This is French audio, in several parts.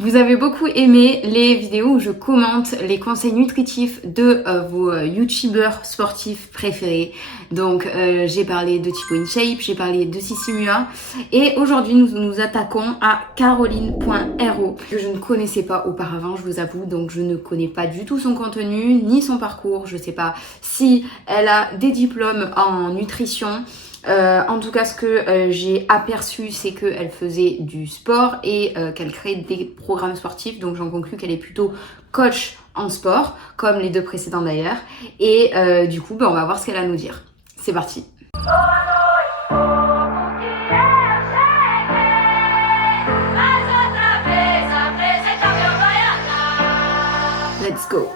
Vous avez beaucoup aimé les vidéos où je commente les conseils nutritifs de vos youtubeurs sportifs préférés. Donc j'ai parlé de Thibaut InShape, j'ai parlé de Sissi Mua et aujourd'hui nous nous attaquons à Caroline.ro que je ne connaissais pas auparavant, je vous avoue, donc je ne connais pas du tout son contenu ni son parcours. Je sais pas si elle a des diplômes en nutrition. En tout cas, ce que j'ai aperçu, c'est qu'elle faisait du sport et qu'elle crée des programmes sportifs. Donc j'en conclus qu'elle est plutôt coach en sport, comme les deux précédents d'ailleurs. Et du coup, on va voir ce qu'elle a à nous dire. C'est parti. Let's go.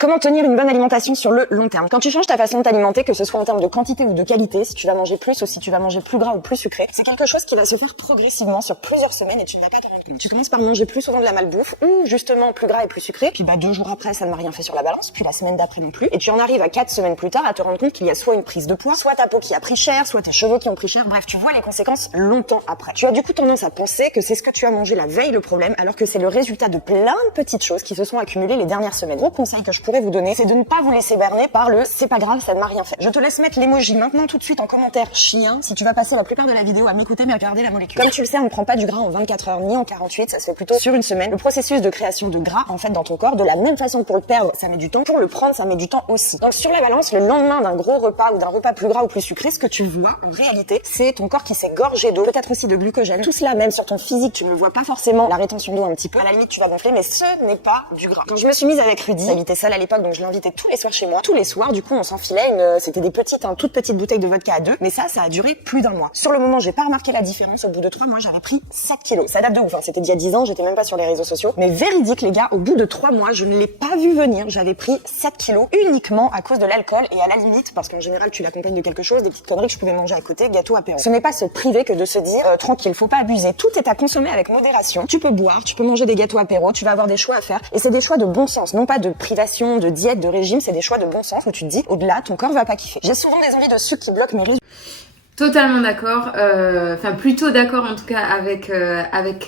Comment tenir une bonne alimentation sur le long terme? Quand tu changes ta façon de t'alimenter, que ce soit en termes de quantité ou de qualité, si tu vas manger plus ou si tu vas manger plus gras ou plus sucré, c'est quelque chose qui va se faire progressivement sur plusieurs semaines et tu ne vas pas t'en rendre compte. Tu commences par manger plus souvent de la malbouffe ou justement plus gras et plus sucré, puis 2 jours après ça ne m'a rien fait sur la balance, puis la semaine d'après non plus, et tu en arrives à 4 semaines plus tard à te rendre compte qu'il y a soit une prise de poids, soit ta peau qui a pris cher, soit tes cheveux qui ont pris cher, bref, tu vois les conséquences longtemps après. Tu as du coup tendance à penser que c'est ce que tu as mangé la veille le problème, alors que c'est le résultat de plein de petites choses qui se sont accumulées les dernières semaines. Gros conseil que je pourrais vous donner, c'est de ne pas vous laisser berner par le c'est pas grave, ça ne m'a rien fait. Je te laisse mettre l'emoji maintenant tout de suite en commentaire chien si tu vas passer la plupart de la vidéo à m'écouter mais à regarder la molécule. Comme tu le sais, on ne prend pas du gras en 24 heures ni en 48, ça se fait plutôt sur une semaine. Le processus de création de gras en fait dans ton corps, de la même façon que pour le perdre, ça met du temps, pour le prendre, ça met du temps aussi. Donc sur la balance, le lendemain d'un gros repas ou d'un repas plus gras ou plus sucré, ce que tu vois en réalité, c'est ton corps qui s'est gorgé d'eau, peut-être aussi de glucogène. Tout cela même sur ton physique, tu ne le vois pas forcément, la rétention d'eau un petit peu. À la limite, tu vas gonfler, mais ce n'est pas du gras. Quand je me suis mise avec Rudy, j'habitais seule à l'époque, donc je l'invitais tous les soirs chez moi. Tous les soirs, du coup, on s'enfilait c'était des petites, toutes petites bouteilles de vodka à 2, mais ça a duré plus d'un mois. Sur le moment, j'ai pas remarqué la différence. Au bout de 3 mois, j'avais pris 7 kilos. Ça date de ouf, c'était d'il y a 10 ans, j'étais même pas sur les réseaux sociaux. Mais véridique, les gars, au bout de 3 mois, je ne l'ai pas vu venir. J'avais pris 7 kilos uniquement à cause de l'alcool et à la limite, parce qu'en général, tu l'accompagnes de quelque chose, des petites conneries que je pouvais manger à côté, gâteau, apéro. Ce n'est pas se priver que de se dire, tranquille, faut pas abuser. Tout est à consommer avec modération. Tu peux boire, tu peux manger des gâteaux apéro, tu vas avoir des choix à faire. Et c'est des choix de bon sens, non pas de privation, de diète, de régime, c'est des choix de bon sens où tu te dis, au-delà, ton corps va pas kiffer. J'ai souvent des envies de sucre qui bloquent mes résultats. Totalement d'accord, plutôt d'accord en tout cas avec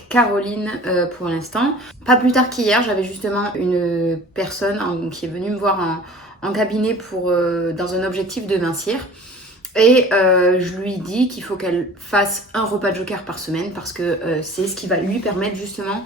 Caroline pour l'instant. Pas plus tard qu'hier, j'avais justement une personne qui est venue me voir en cabinet dans un objectif de mincir. Et je lui dis qu'il faut qu'elle fasse un repas joker par semaine parce que c'est ce qui va lui permettre justement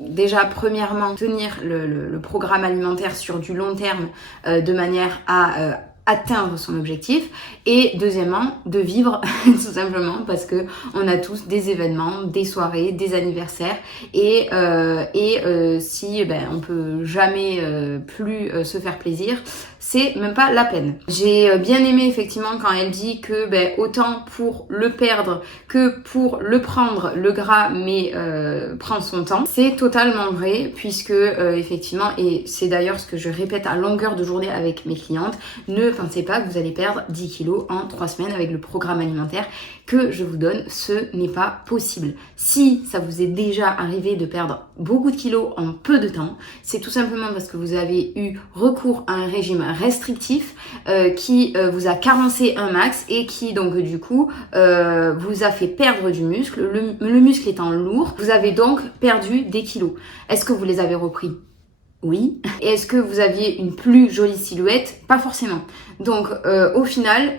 déjà premièrement tenir le programme alimentaire sur du long terme de manière à atteindre son objectif et deuxièmement de vivre tout simplement parce que on a tous des événements, des soirées, des anniversaires et si on peut jamais plus se faire plaisir, c'est même pas la peine. J'ai bien aimé effectivement quand elle dit que autant pour le perdre que pour le prendre, le gras, mais prendre son temps. C'est totalement vrai puisque effectivement, et c'est d'ailleurs ce que je répète à longueur de journée avec mes clientes, ne pensez pas que vous allez perdre 10 kilos en 3 semaines avec le programme alimentaire que je vous donne, ce n'est pas possible. Si ça vous est déjà arrivé de perdre beaucoup de kilos en peu de temps, c'est tout simplement parce que vous avez eu recours à un régime restrictif qui vous a carencé un max et qui donc du coup vous a fait perdre du muscle. Le muscle étant lourd, vous avez donc perdu des kilos. Est-ce que vous les avez repris ? Oui. Et est-ce que vous aviez une plus jolie silhouette? Pas forcément. Donc au final,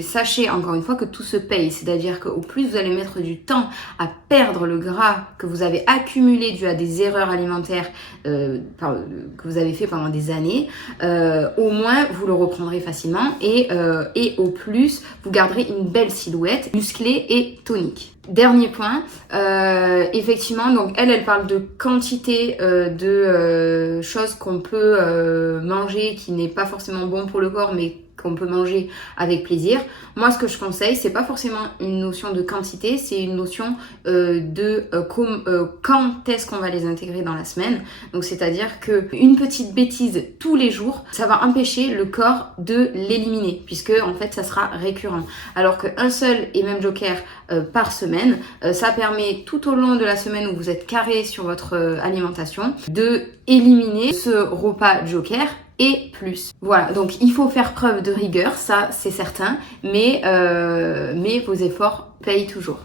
sachez encore une fois que tout se paye. C'est-à-dire qu'au plus vous allez mettre du temps à perdre le gras que vous avez accumulé dû à des erreurs alimentaires que vous avez fait pendant des années, au moins vous le reprendrez facilement et au plus vous garderez une belle silhouette musclée et tonique. Dernier point, effectivement, donc elle parle de quantité de choses qu'on peut manger qui n'est pas forcément bon pour le corps, mais qu'on peut manger avec plaisir. Moi, ce que je conseille, c'est pas forcément une notion de quantité, c'est une notion quand est-ce qu'on va les intégrer dans la semaine. Donc, c'est-à-dire que une petite bêtise tous les jours, ça va empêcher le corps de l'éliminer, puisque en fait, ça sera récurrent. Alors qu'un seul et même joker par semaine, ça permet tout au long de la semaine où vous êtes carré sur votre alimentation de éliminer ce repas joker et plus. Voilà, donc il faut faire preuve de rigueur, ça c'est certain, mais vos efforts payent toujours.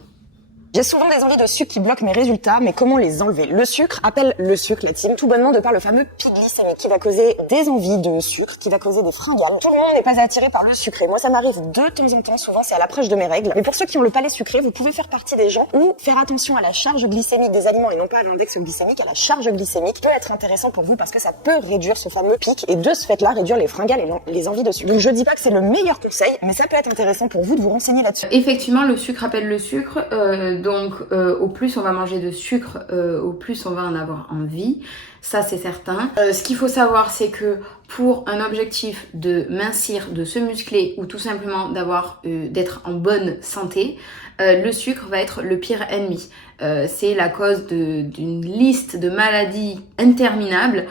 J'ai souvent des envies de sucre qui bloquent mes résultats, mais comment les enlever? Le sucre appelle le sucre, la team, tout bonnement de par le fameux pic glycémique qui va causer des envies de sucre, qui va causer des fringales. Tout le monde n'est pas attiré par le sucré. Moi, ça m'arrive de temps en temps, souvent c'est à l'approche de mes règles. Mais pour ceux qui ont le palais sucré, vous pouvez faire partie des gens où faire attention à la charge glycémique des aliments et non pas à l'index glycémique, à la charge glycémique, peut être intéressant pour vous parce que ça peut réduire ce fameux pic et de ce fait-là réduire les fringales et les envies de sucre. Donc je dis pas que c'est le meilleur conseil, mais ça peut être intéressant pour vous de vous renseigner là-dessus. Effectivement, le sucre appelle le sucre, donc au plus on va manger de sucre, au plus on va en avoir envie, ça c'est certain. Ce qu'il faut savoir, c'est que pour un objectif de mincir, de se muscler ou tout simplement d'être en bonne santé, le sucre va être le pire ennemi. C'est la cause d'une liste de maladies interminables,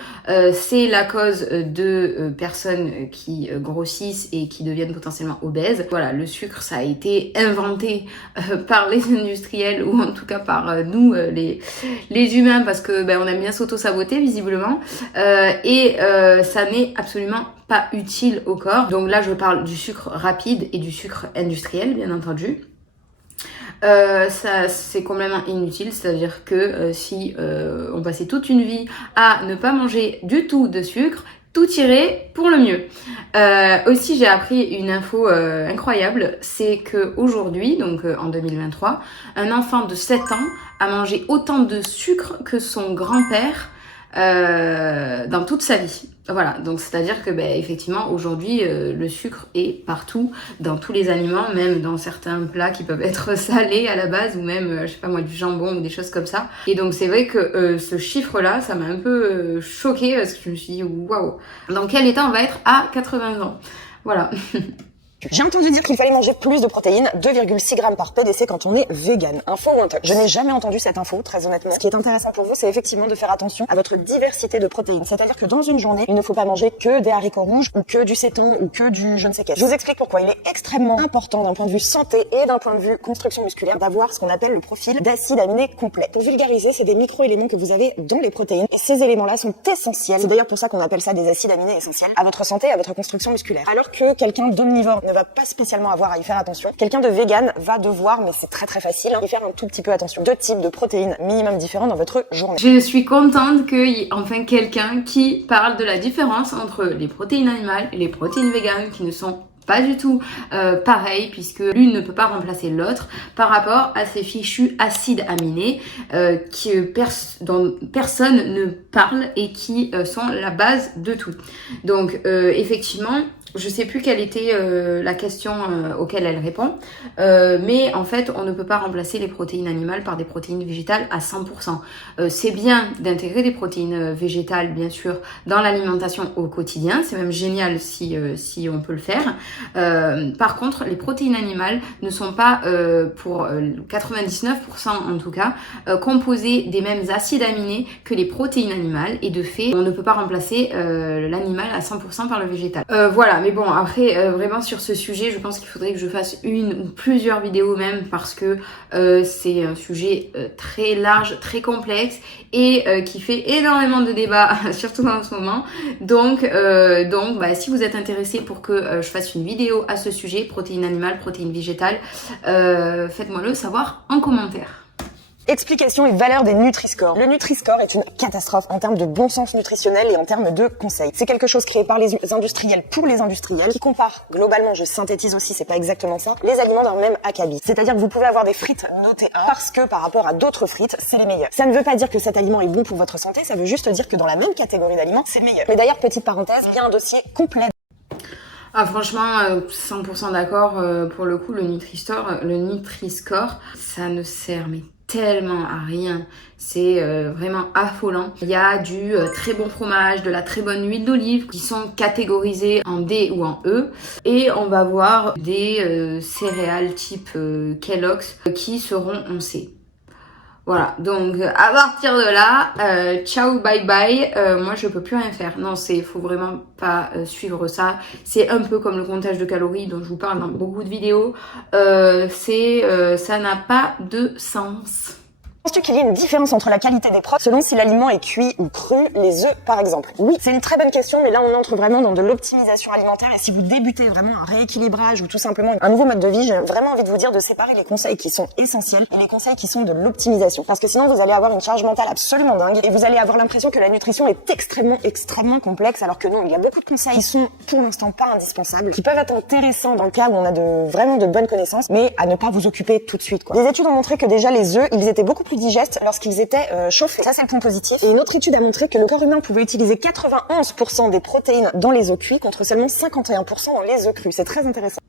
c'est la cause de personnes qui grossissent et qui deviennent potentiellement obèses. Voilà, le sucre, ça a été inventé par les industriels ou en tout cas par nous, les humains, parce que on aime bien s'auto-saboter visiblement, et ça n'est absolument pas utile au corps. Donc là, je parle du sucre rapide et du sucre industriel, bien entendu. Ça c'est complètement inutile, c'est-à-dire que si on passait toute une vie à ne pas manger du tout de sucre, tout irait pour le mieux. Aussi, j'ai appris une info incroyable, c'est que aujourd'hui, donc en 2023, un enfant de 7 ans a mangé autant de sucre que son grand-père dans toute sa vie. Voilà, donc c'est-à-dire que effectivement aujourd'hui le sucre est partout, dans tous les aliments, même dans certains plats qui peuvent être salés à la base ou même je sais pas moi du jambon ou des choses comme ça. Et donc c'est vrai que ce chiffre-là, ça m'a un peu choquée parce que je me suis dit waouh, dans quel état on va être à 80 ans. Voilà. J'ai entendu dire qu'il fallait manger plus de protéines, 2,6 grammes par PDC quand on est vegan. Info ou intox? Je n'ai jamais entendu cette info, très honnêtement. Ce qui est intéressant pour vous, c'est effectivement de faire attention à votre diversité de protéines. C'est-à-dire que dans une journée, il ne faut pas manger que des haricots rouges ou que du séton ou que du je ne sais quel. Je vous explique pourquoi il est extrêmement important d'un point de vue santé et d'un point de vue construction musculaire d'avoir ce qu'on appelle le profil d'acides aminés complet. Pour vulgariser, c'est des micro-éléments que vous avez dans les protéines et ces éléments-là sont essentiels. C'est d'ailleurs pour ça qu'on appelle ça des acides aminés essentiels à votre santé et à votre construction musculaire. Alors que quelqu'un d'omnivore ne va pas spécialement avoir à y faire attention. Quelqu'un de vegan va devoir, mais c'est très très facile, y faire un tout petit peu attention. 2 types de protéines minimum différents dans votre journée. Je suis contente qu'il y ait enfin quelqu'un qui parle de la différence entre les protéines animales et les protéines véganes qui ne sont pas du tout pareil, puisque l'une ne peut pas remplacer l'autre par rapport à ces fichus acides aminés dont personne ne parle et qui sont la base de tout. Donc effectivement, je sais plus quelle était la question auquel elle répond, mais en fait on ne peut pas remplacer les protéines animales par des protéines végétales à 100%. C'est bien d'intégrer des protéines végétales bien sûr dans l'alimentation au quotidien, c'est même génial si on peut le faire. Par contre les protéines animales ne sont pas pour 99% en tout cas composées des mêmes acides aminés que les protéines animales, et de fait on ne peut pas remplacer l'animal à 100% par le végétal. Voilà. Mais bon, après, vraiment sur ce sujet, je pense qu'il faudrait que je fasse une ou plusieurs vidéos même, parce que c'est un sujet très large, très complexe et qui fait énormément de débats, surtout en ce moment. Donc si vous êtes intéressé pour que je fasse une vidéo à ce sujet, protéines animales, protéines végétales, faites-moi le savoir en commentaire. Explication et valeur des Nutri-Score. Le Nutri-Score est une catastrophe en termes de bon sens nutritionnel et en termes de conseils. C'est quelque chose créé par les industriels pour les industriels qui compare globalement, je synthétise aussi, c'est pas exactement ça, les aliments d'un même acabit. C'est-à-dire que vous pouvez avoir des frites notées 1 parce que par rapport à d'autres frites, c'est les meilleurs. Ça ne veut pas dire que cet aliment est bon pour votre santé, ça veut juste dire que dans la même catégorie d'aliments, c'est le meilleur. Mais d'ailleurs, petite parenthèse, il y a un dossier complet. Ah franchement, 100% d'accord, pour le coup le Nutri-Score, ça ne sert mais tellement à rien, c'est vraiment affolant. Il y a du très bon fromage, de la très bonne huile d'olive qui sont catégorisées en D ou en E, et on va voir des céréales type Kellogg's qui seront en C. Voilà, donc à partir de là, ciao, bye bye, moi je peux plus rien faire. Non, faut vraiment pas suivre ça. C'est un peu comme le comptage de calories dont je vous parle dans beaucoup de vidéos. Ça n'a pas de sens. Penses-tu qu'il y a une différence entre la qualité des protéines selon si l'aliment est cuit ou cru, les œufs par exemple? Oui, c'est une très bonne question, mais là on entre vraiment dans de l'optimisation alimentaire et si vous débutez vraiment un rééquilibrage ou tout simplement un nouveau mode de vie, j'ai vraiment envie de vous dire de séparer les conseils qui sont essentiels et les conseils qui sont de l'optimisation. Parce que sinon vous allez avoir une charge mentale absolument dingue et vous allez avoir l'impression que la nutrition est extrêmement complexe alors que non, il y a beaucoup de conseils qui sont pour l'instant pas indispensables, qui peuvent être intéressants dans le cas où on a vraiment de bonnes connaissances, mais à ne pas vous occuper tout de suite, quoi. Les études ont montré que déjà les œufs, ils étaient beaucoup plus digestes lorsqu'ils étaient chauffés. Ça, c'est le point positif. Et une autre étude a montré que le corps humain pouvait utiliser 91% des protéines dans les œufs cuits contre seulement 51% dans les œufs crus. C'est très intéressant.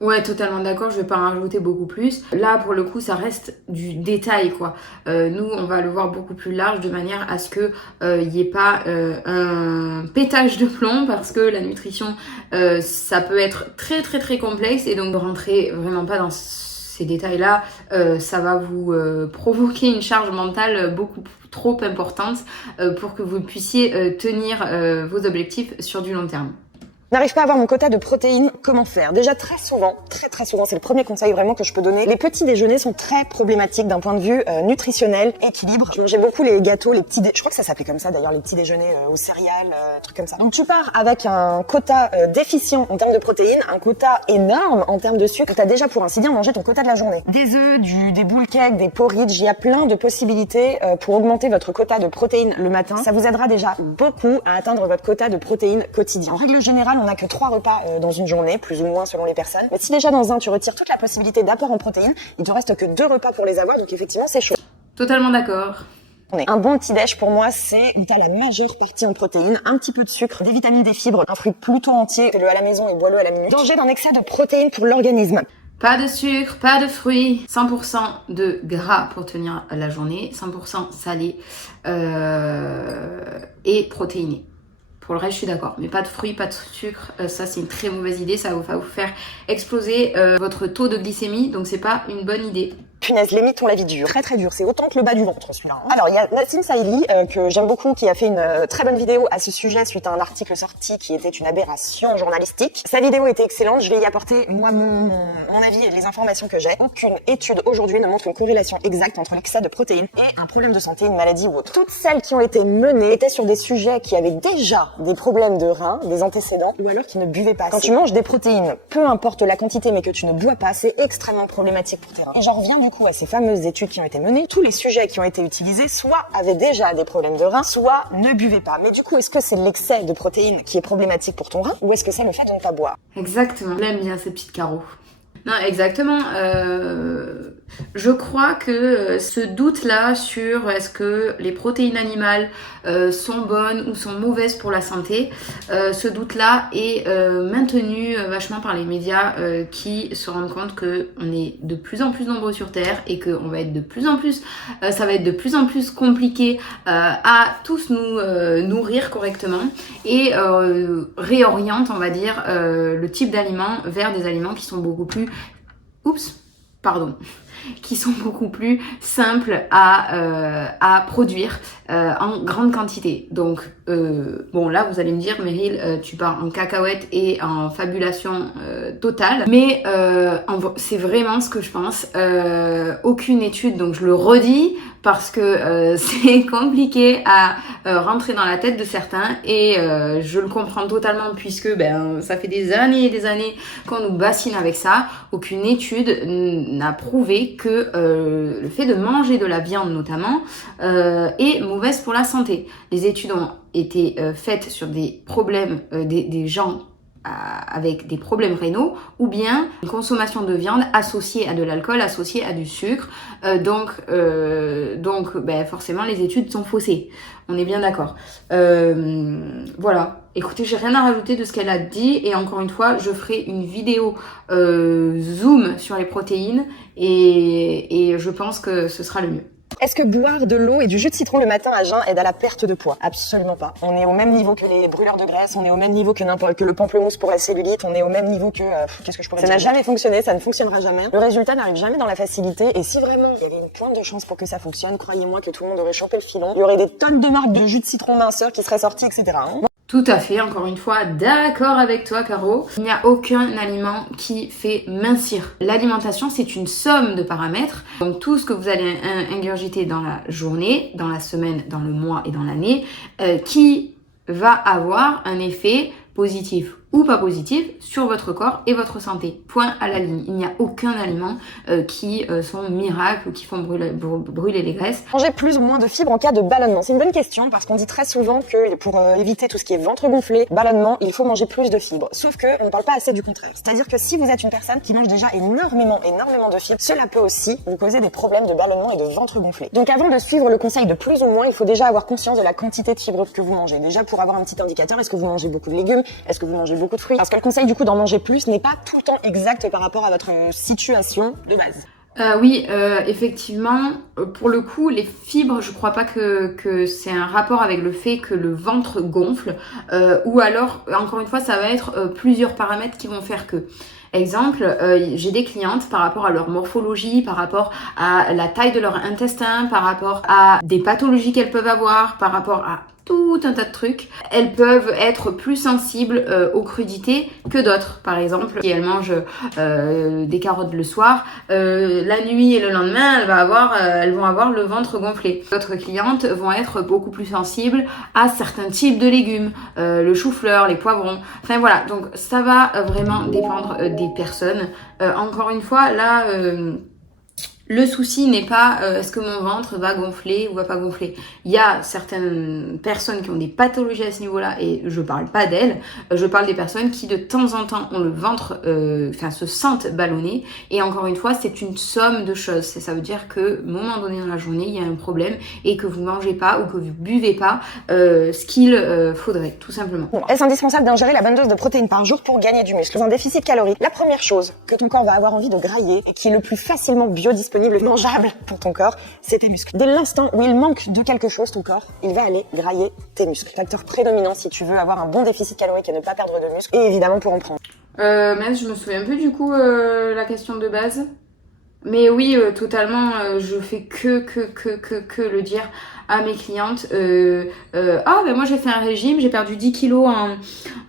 Ouais, totalement d'accord, je vais pas en rajouter beaucoup plus. Là, pour le coup, ça reste du détail, quoi. Nous, on va le voir beaucoup plus large de manière à ce que y ait pas un pétage de plomb parce que la nutrition, ça peut être très complexe et donc rentrer vraiment pas dans ces détails-là, ça va vous provoquer une charge mentale beaucoup trop importante pour que vous puissiez tenir vos objectifs sur du long terme. N'arrive pas à avoir mon quota de protéines, comment faire? Déjà très souvent, c'est le premier conseil vraiment que je peux donner. Les petits déjeuners sont très problématiques d'un point de vue nutritionnel, équilibre. Je mangeais beaucoup les gâteaux, les petits je crois que ça s'appelait comme ça d'ailleurs, les petits déjeuners aux céréales, trucs comme ça. Donc tu pars avec un quota déficient en termes de protéines, un quota énorme en termes de sucre. T'as déjà pour ainsi dire mangé ton quota de la journée. Des œufs, des boule cakes, des porridge, il y a plein de possibilités pour augmenter votre quota de protéines le matin. Ça vous aidera déjà beaucoup à atteindre votre quota de protéines quotidien. En règle générale, on n'a que 3 repas dans une journée, plus ou moins selon les personnes. Mais si déjà dans un, tu retires toute la possibilité d'apport en protéines, il te reste que 2 repas pour les avoir, donc effectivement, c'est chaud. Totalement d'accord. Un bon petit-déj pour moi, c'est où t'as la majeure partie en protéines, un petit peu de sucre, des vitamines, des fibres, un fruit plutôt entier, fais-le à la maison et bois-le à la minute. Danger d'un excès de protéines pour l'organisme. Pas de sucre, pas de fruits, 100% de gras pour tenir la journée, 100% salé et protéiné. Pour le reste, je suis d'accord. Mais pas de fruits, pas de sucre, ça c'est une très mauvaise idée. Ça va vous faire exploser votre taux de glycémie, donc c'est pas une bonne idée. Punaise, les mythes ont la vie dure. Très dur. C'est autant que le bas du ventre, celui-là. Alors, il y a Nassim Saïli, que j'aime beaucoup, qui a fait une très bonne vidéo à ce sujet suite à un article sorti qui était une aberration journalistique. Sa vidéo était excellente. Je vais y apporter, moi, mon avis et les informations que j'ai. Aucune étude aujourd'hui ne montre une corrélation exacte entre l'excès de protéines et un problème de santé, une maladie ou autre. Toutes celles qui ont été menées étaient sur des sujets qui avaient déjà des problèmes de reins, des antécédents, ou alors qui ne buvaient pas assez. Quand tu manges des protéines, peu importe la quantité, mais que tu ne bois pas, c'est extrêmement problématique pour tes reins. Et j'en reviens du coup à ces fameuses études qui ont été menées. Tous les sujets qui ont été utilisés soit avaient déjà des problèmes de reins, soit ne buvaient pas. Mais du coup, est-ce que c'est l'excès de protéines qui est problématique pour ton rein, ou est-ce que c'est le fait de ne pas boire? Exactement. J'aime bien ces petites carreaux. Non, exactement. Je crois que ce doute-là sur est-ce que les protéines animales sont bonnes ou sont mauvaises pour la santé, ce doute-là est maintenu vachement par les médias qui se rendent compte qu'on est de plus en plus nombreux sur Terre et qu'on va être de plus en plus, ça va être de plus en plus compliqué à tous nous nourrir correctement et réoriente, on va dire, le type d'aliments vers des aliments qui sont beaucoup plus qui sont beaucoup plus simples à produire en grande quantité. Donc, bon, là, vous allez me dire, Meryl, tu pars en cacahuète et en fabulation totale. Mais c'est vraiment ce que je pense. Aucune étude, donc je le redis, parce que c'est compliqué à rentrer dans la tête de certains et je le comprends totalement puisque ça fait des années et des années qu'on nous bassine avec ça. Aucune étude n'a prouvé que le fait de manger de la viande notamment est mauvaise pour la santé. Les études ont été faites sur des problèmes des gens avec des problèmes rénaux ou bien une consommation de viande associée à de l'alcool, associée à du sucre. Donc forcément les études sont faussées. On est bien d'accord. Voilà. Écoutez, j'ai rien à rajouter de ce qu'elle a dit et encore une fois, je ferai une vidéo zoom sur les protéines et je pense que ce sera le mieux. Est-ce que boire de l'eau et du jus de citron le matin à jeun aide à la perte de poids? Absolument pas. On est au même niveau que les brûleurs de graisse, on est au même niveau que le pamplemousse pour la cellulite, on est au même niveau que... qu'est-ce que je pourrais dire? Ça n'a jamais fonctionné, ça ne fonctionnera jamais. Le résultat n'arrive jamais dans la facilité et si vraiment il y avait une pointe de chance pour que ça fonctionne, croyez-moi que tout le monde aurait chopé le filon. Il y aurait des tonnes de marques de jus de citron minceur qui seraient sorties, etc. Tout à fait, encore une fois, d'accord avec toi, Caro. Il n'y a aucun aliment qui fait mincir. L'alimentation, c'est une somme de paramètres. Donc tout ce que vous allez ingurgiter dans la journée, dans la semaine, dans le mois et dans l'année, qui va avoir un effet positif ou pas positif sur votre corps et votre santé. Point à la ligne. Il n'y a aucun aliment qui sont miracles ou qui font brûler les graisses. Manger plus ou moins de fibres en cas de ballonnement? C'est une bonne question parce qu'on dit très souvent que pour éviter tout ce qui est ventre gonflé, ballonnement, il faut manger plus de fibres. Sauf que on ne parle pas assez du contraire. C'est-à-dire que si vous êtes une personne qui mange déjà énormément de fibres, cela peut aussi vous causer des problèmes de ballonnement et de ventre gonflé. Donc avant de suivre le conseil de plus ou moins, il faut déjà avoir conscience de la quantité de fibres que vous mangez. Déjà pour avoir un petit indicateur, est-ce que vous mangez beaucoup de légumes? Est-ce que vous mangez beaucoup de fruits? Parce que le conseil du coup d'en manger plus n'est pas tout le temps exact par rapport à votre situation de base. Oui, effectivement, pour le coup, les fibres, je crois pas que c'est un rapport avec le fait que le ventre gonfle, ou alors, encore une fois, ça va être plusieurs paramètres qui vont faire que. Exemple, j'ai des clientes par rapport à leur morphologie, par rapport à la taille de leur intestin, par rapport à des pathologies qu'elles peuvent avoir, par rapport à tout un tas de trucs. Elles peuvent être plus sensibles aux crudités que d'autres. Par exemple, si elles mangent des carottes le soir, la nuit et le lendemain, elles vont avoir le ventre gonflé. D'autres clientes vont être beaucoup plus sensibles à certains types de légumes, le chou-fleur, les poivrons. Enfin voilà, donc ça va vraiment dépendre des personnes. Encore une fois, là... le souci n'est pas est-ce que mon ventre va gonfler ou va pas gonfler. Il y a certaines personnes qui ont des pathologies à ce niveau-là et je parle pas d'elles. Je parle des personnes qui de temps en temps ont le ventre, se sentent ballonnées. Et encore une fois, c'est une somme de choses. Ça veut dire que, à un moment donné dans la journée, il y a un problème et que vous mangez pas ou que vous buvez pas ce qu'il faudrait, tout simplement. Bon, est-ce indispensable d'ingérer la bonne dose de protéines par jour pour gagner du muscle? Dans un déficit calorique, la première chose que ton corps va avoir envie de grailler et qui est le plus facilement biodisponible, mangeable pour ton corps, c'est tes muscles. Dès l'instant où il manque de quelque chose, ton corps, il va aller grailler tes muscles. Facteur prédominant si tu veux avoir un bon déficit calorique et ne pas perdre de muscles, et évidemment pour en prendre. Mais je me souviens plus du coup la question de base. Mais oui, totalement, je fais que le dire à mes clientes. Moi j'ai fait un régime, j'ai perdu 10 kilos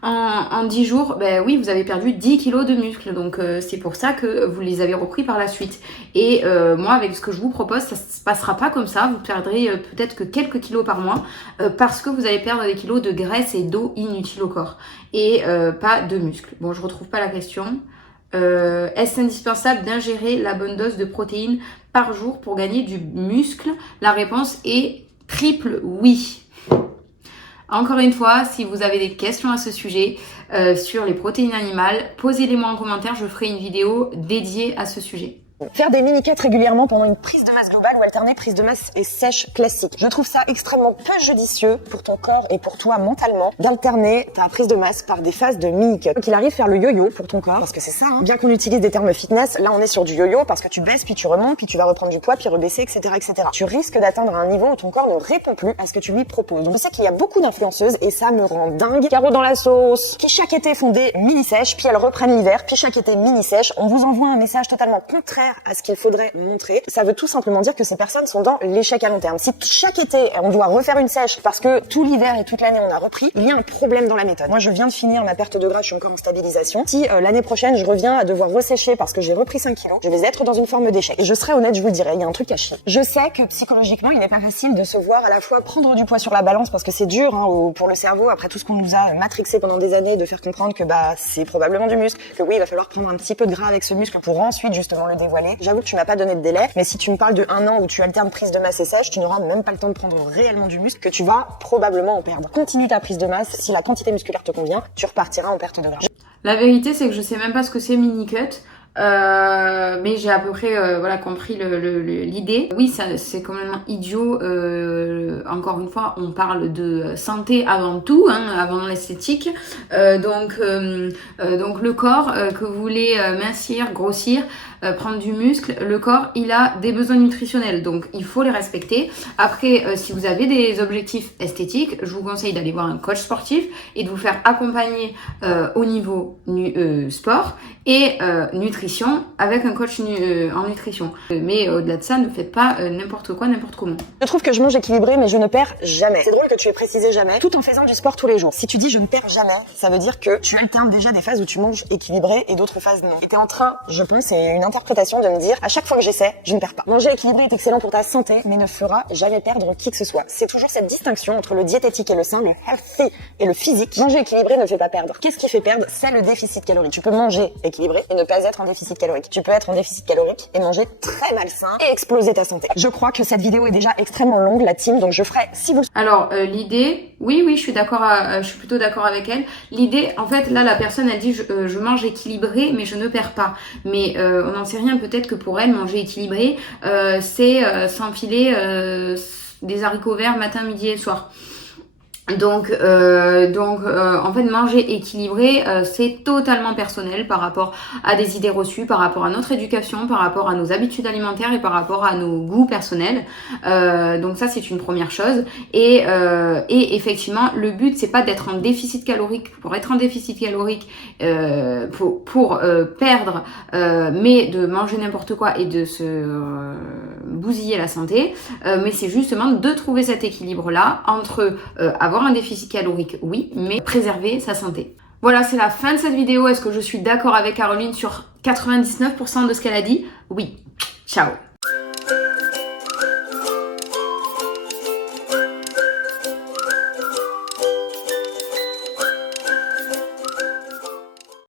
en 10 jours. Ben oui, vous avez perdu 10 kilos de muscles, donc c'est pour ça que vous les avez repris par la suite. Et moi, avec ce que je vous propose, ça se passera pas comme ça. Vous perdrez peut-être que quelques kilos par mois parce que vous allez perdre des kilos de graisse et d'eau inutile au corps et pas de muscles. Bon, je retrouve pas la question. Est-ce indispensable d'ingérer la bonne dose de protéines par jour pour gagner du muscle? La réponse est triple oui. Encore une fois, si vous avez des questions à ce sujet sur les protéines animales, posez-les-moi en commentaire, je ferai une vidéo dédiée à ce sujet. Faire des mini-cuts régulièrement pendant une prise de masse globale ou alterner prise de masse et sèche classique. Je trouve ça extrêmement peu judicieux pour ton corps et pour toi mentalement d'alterner ta prise de masse par des phases de mini-cuts. Qu'il arrive faire le yo-yo pour ton corps, parce que c'est ça, hein. Bien qu'on utilise des termes fitness, là on est sur du yo-yo parce que tu baisses puis tu remontes puis tu vas reprendre du poids puis rebaisser, etc., etc. Tu risques d'atteindre un niveau où ton corps ne répond plus à ce que tu lui proposes. Donc je sais qu'il y a beaucoup d'influenceuses et ça me rend dingue. Caro dans la sauce, qui chaque été font des mini-sèches puis elles reprennent l'hiver puis chaque été mini-sèche. On vous envoie un message totalement contraire à ce qu'il faudrait montrer. Ça veut tout simplement dire que ces personnes sont dans l'échec à long terme. Si chaque été on doit refaire une sèche parce que tout l'hiver et toute l'année on a repris, il y a un problème dans la méthode. Moi je viens de finir ma perte de gras, je suis encore en stabilisation. Si l'année prochaine je reviens à devoir ressécher parce que j'ai repris 5 kilos, je vais être dans une forme d'échec. Et je serai honnête, je vous le dirai, il y a un truc à chier. Je sais que psychologiquement il n'est pas facile de se voir à la fois prendre du poids sur la balance parce que c'est dur pour le cerveau après tout ce qu'on nous a matrixé pendant des années, de faire comprendre que c'est probablement du muscle, que oui il va falloir prendre un petit peu de gras avec ce muscle pour ensuite justement le dévoiler. J'avoue que tu m'as pas donné de délai, mais si tu me parles de 1 an où tu alternes prise de masse et sèche, tu n'auras même pas le temps de prendre réellement du muscle que tu vas probablement en perdre. Continue ta prise de masse, si la quantité musculaire te convient, tu repartiras en perte de gras. La vérité c'est que je sais même pas ce que c'est mini-cut. Mais j'ai à peu près compris l'idée. Oui, c'est complètement idiot. Encore une fois, on parle de santé avant tout, avant l'esthétique. Donc le corps que vous voulez mincir, grossir, prendre du muscle, le corps il a des besoins nutritionnels, donc il faut les respecter. Après, si vous avez des objectifs esthétiques, je vous conseille d'aller voir un coach sportif et de vous faire accompagner au niveau sport et nutrition avec un coach en nutrition. Mais au-delà de ça, ne faites pas n'importe quoi, n'importe comment. Je trouve que je mange équilibré, mais je ne perds jamais. C'est drôle que tu aies précisé jamais, tout en faisant du sport tous les jours. Si tu dis je ne perds jamais, ça veut dire que tu alternes déjà des phases où tu manges équilibré et d'autres phases non. Et t'es en train, je pense, c'est une interprétation de me dire, à chaque fois que j'essaie, je ne perds pas. Manger équilibré est excellent pour ta santé, mais ne fera jamais perdre qui que ce soit. C'est toujours cette distinction entre le diététique et le sain, le healthy et le physique. Manger équilibré ne fait pas perdre. Qu'est-ce qui fait perdre? C'est le déficit calorique. Tu peux manger équilibré et ne pas être en déficit calorique. Tu peux être en déficit calorique et manger très malsain et exploser ta santé. Je crois que cette vidéo est déjà extrêmement longue, la team, donc je ferai, si vous... Alors, l'idée, oui, je suis d'accord, je suis plutôt d'accord avec elle. L'idée, en fait, là, la personne, elle dit, je mange équilibré, mais je ne perds pas. Mais on n'en sait rien, peut-être que pour elle, manger équilibré, c'est s'enfiler des haricots verts matin, midi et soir. Donc en fait, manger équilibré, c'est totalement personnel par rapport à des idées reçues, par rapport à notre éducation, par rapport à nos habitudes alimentaires et par rapport à nos goûts personnels. Donc ça, c'est une première chose. Et effectivement, le but, c'est pas d'être en déficit calorique pour être en déficit calorique, pour perdre, mais de manger n'importe quoi et de se bousiller la santé. Mais c'est justement de trouver cet équilibre-là entre avoir un déficit calorique, oui, mais préserver sa santé. Voilà, c'est la fin de cette vidéo. Est-ce que je suis d'accord avec Caroline sur 99% de ce qu'elle a dit? Oui. Ciao.